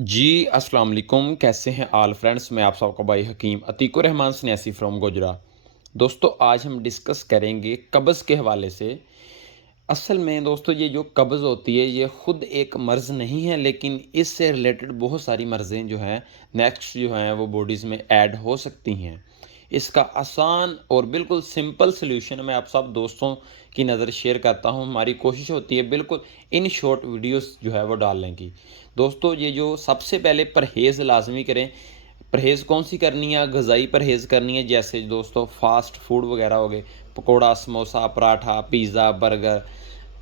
जी, अस्सलाम वालेकुम। कैसे हैं ऑल फ्रेंड्स? मैं आप सबका भाई हकीम अतीकुर रहमान सन्यासी फ्रॉम गुजरा। दोस्तों, आज हम डिस्कस करेंगे कब्ज़ के हवाले से। असल में दोस्तों, ये जो कब्ज़ होती है ये ख़ुद एक मर्ज़ नहीं है, लेकिन इससे रिलेटेड बहुत सारी मर्ज़ें जो हैं नेक्स्ट जो हैं वो बॉडीज़ में ऐड हो सकती हैं। इसका आसान और बिल्कुल सिंपल सॉल्यूशन मैं आप सब दोस्तों की नज़र शेयर करता हूँ। हमारी कोशिश होती है बिल्कुल इन शॉर्ट वीडियोस जो है वो डालने की। दोस्तों, ये जो सबसे पहले परहेज़ लाज़मी करें। परहेज़ कौन सी करनी है? ग़िज़ाई परहेज़ करनी है, जैसे दोस्तों फ़ास्ट फूड वग़ैरह हो गए, पकोड़ा, समोसा, पराठा, पिज़्ज़ा, बर्गर,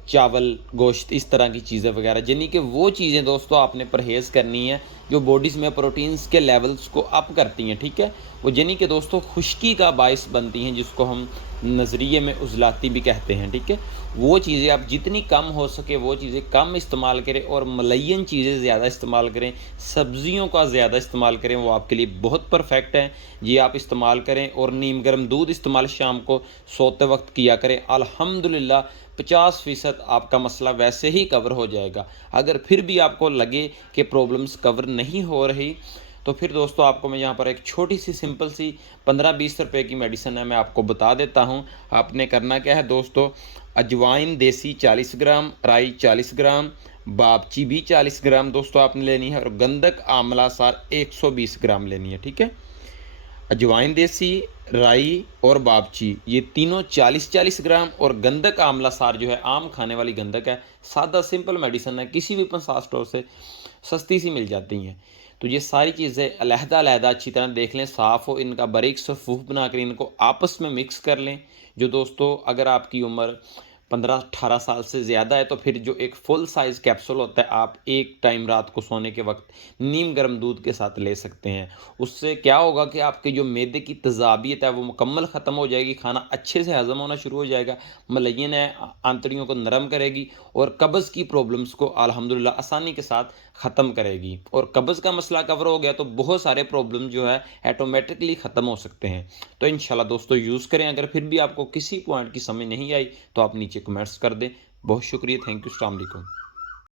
चावल, गोश्त, इस तरह की चीज़ें वग़ैरह, यानी कि वो चीज़ें दोस्तों आपने परहेज़ करनी है जो बॉडीज़ में प्रोटीन्स के लेवल्स को अप करती हैं, ठीक है? वो यानी कि दोस्तों खुश्की का बाइस बनती हैं, जिसको हम नज़रिए में उज़लाती भी कहते हैं, ठीक है? वो चीज़ें आप जितनी कम हो सके वो चीज़ें कम इस्तेमाल करें और मलय्यन चीज़ें ज़्यादा इस्तेमाल करें, सब्ज़ियों का ज़्यादा इस्तेमाल करें, वो आपके लिए बहुत परफेक्ट हैं। ये आप इस्तेमाल करें और नीम गर्म दूध इस्तेमाल शाम को सोते वक़्त किया करें। अल्हम्दुलिल्लाह 50% आपका मसला वैसे ही कवर हो जाएगा। अगर फिर भी आपको लगे कि प्रॉब्लम्स कवर नहीं हो रही, तो फिर दोस्तों आपको मैं यहाँ पर एक छोटी-सी सिंपल सी 15-20 रुपए की मेडिसिन है, मैं आपको बता देता हूँ। आपने करना क्या है दोस्तों, अजवाइन देसी 40 ग्राम, राई 40 ग्राम, बाबची भी 40 ग्राम दोस्तों आपने लेनी है और गंधक आंवला सार 120 ग्राम लेनी है, ठीक है? अजवाइन देसी, राई और बाबची ये तीनों 40-40 ग्राम और गंधक आंवला सार जो है आम खाने वाली गंधक है, सादा सिंपल मेडिसिन है, किसी भी पंसार स्टोर से सस्ती सी मिल जाती हैं। तो ये सारी चीज़ें अलहदा-अलहदा अच्छी तरह देख लें, साफ़ हो, इनका बारीक सफ़ूफ बनाकर इनको आपस में मिक्स कर लें। जो दोस्तों अगर आपकी उम्र 15-18 साल से ज़्यादा है, तो फिर जो एक फुल साइज़ कैप्सूल होता है, आप एक टाइम रात को सोने के वक़्त नीम गर्म दूध के साथ ले सकते हैं। उससे क्या होगा कि आपके जो मैदे की तेज़ाबियत है वो मुकम्मल ख़त्म हो जाएगी, खाना अच्छे से हज़म होना शुरू हो जाएगा, मलय्यन है आंतड़ियों को नरम करेगी और कब्ज़ की प्रॉब्लम्स को अल्हम्दुलिल्लाह आसानी के साथ ख़त्म करेगी। और कब्ज़ का मसला कवर हो गया तो बहुत सारे प्रॉब्लम जो है ऑटोमेटिकली ख़त्म हो सकते हैं। तो इंशाल्लाह दोस्तों यूज़ करें। अगर फिर भी आपको किसी पॉइंट की समझ नहीं आई तो आप नीचे कमेंट्स कर दें। बहुत शुक्रिया, थैंक यू, अस्सलाम वालेकुम।